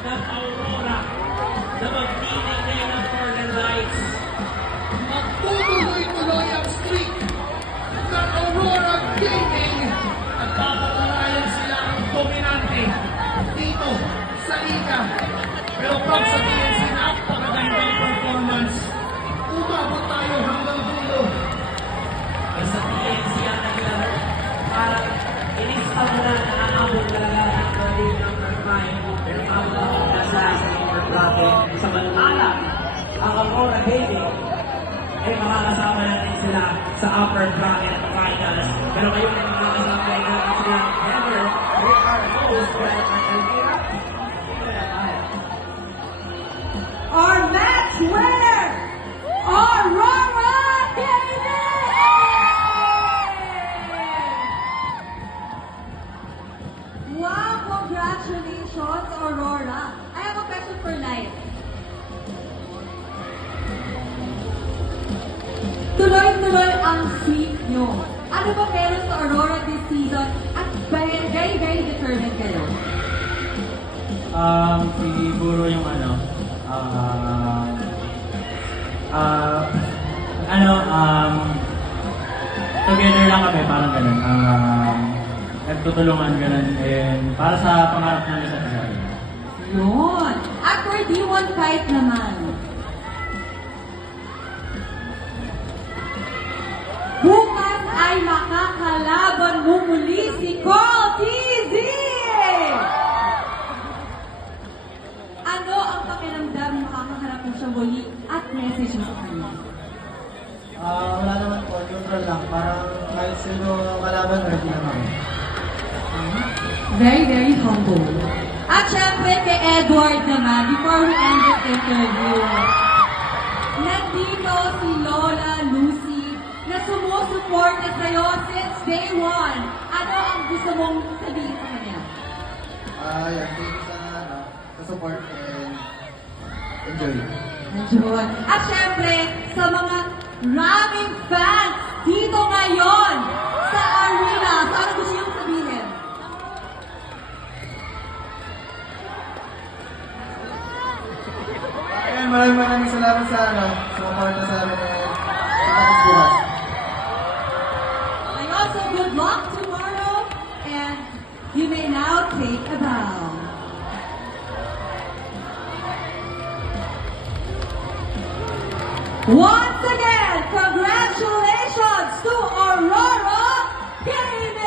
ng Aurora na magtiting ngayon ng Northern Lights. Magtutuloy-tuloy ang streak ng Aurora Gaming at papatunayan sila ang dominante dito sa liga. Pero pag sa TNC, napakagandang performance. Umabot tayo hanggang dulo. Sa TNC ang naglaro, parang inista mo na naaabot talaga ang birthday number 5. Pero abot na siya sa lower bracket. Samantala, ang Aurora Gaming ay makakasama natin sila sa upper bracket finals. Pero ngayon ay makakasama natin sila together. We are host for Elvira. Our match winner, Aurora Gaming! Wow, congratulations, Aurora. I have a question for Light. Tuloy-tuloy ang sweep nyo. Ano ba meron sa Aurora this season at very, very determined kayo? Siguro yung together lang kami, parang ganun. Nagtutulungan ganun. And para sa pangarap namin sa tagal. Yun. At for D1 fight naman. Bukas ay makakalaban mo muli si Carl TZ! Ano ang pakiramdam makakaharap mo siya muli at message mo sa kanya? Wala naman po, neutral lang. Parang kahit sino kalaban, ready naman. Very humble. At syempre kay Edward naman, before we end this interview, nandito si Lola Lucy na sumusuporta sa'yo since day one. Ano ang gusto mong sabihin sa kanya? Thank you sa support and enjoy. Nandiyon. At syempre, sa mga raming fans dito ngayon sa arena, so ano gusto niyong sabihin? Ayan, maraming salamat sa suporta sa amin at tapos bukas. And also, good luck tomorrow, and you may now take a bow. Once again, congratulations to Aurora Gaming!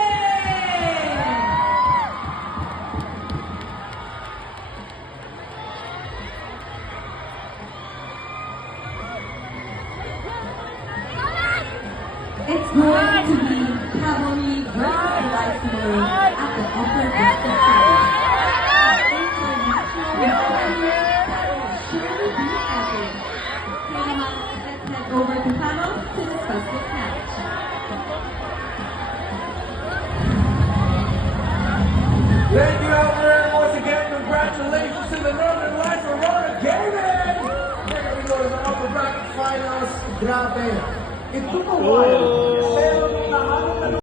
It's going to be Cavalry versus Light tomorrow at the upper bracket challenge. International Warrior surely be epic. Okay, naman, let's head over to panel to discuss this match. Thank you out there once again. Congratulations to the Northern Lights Aurora Gaming! Here we go to the upper bracket finals. Grabe. Ito to one. Pero nung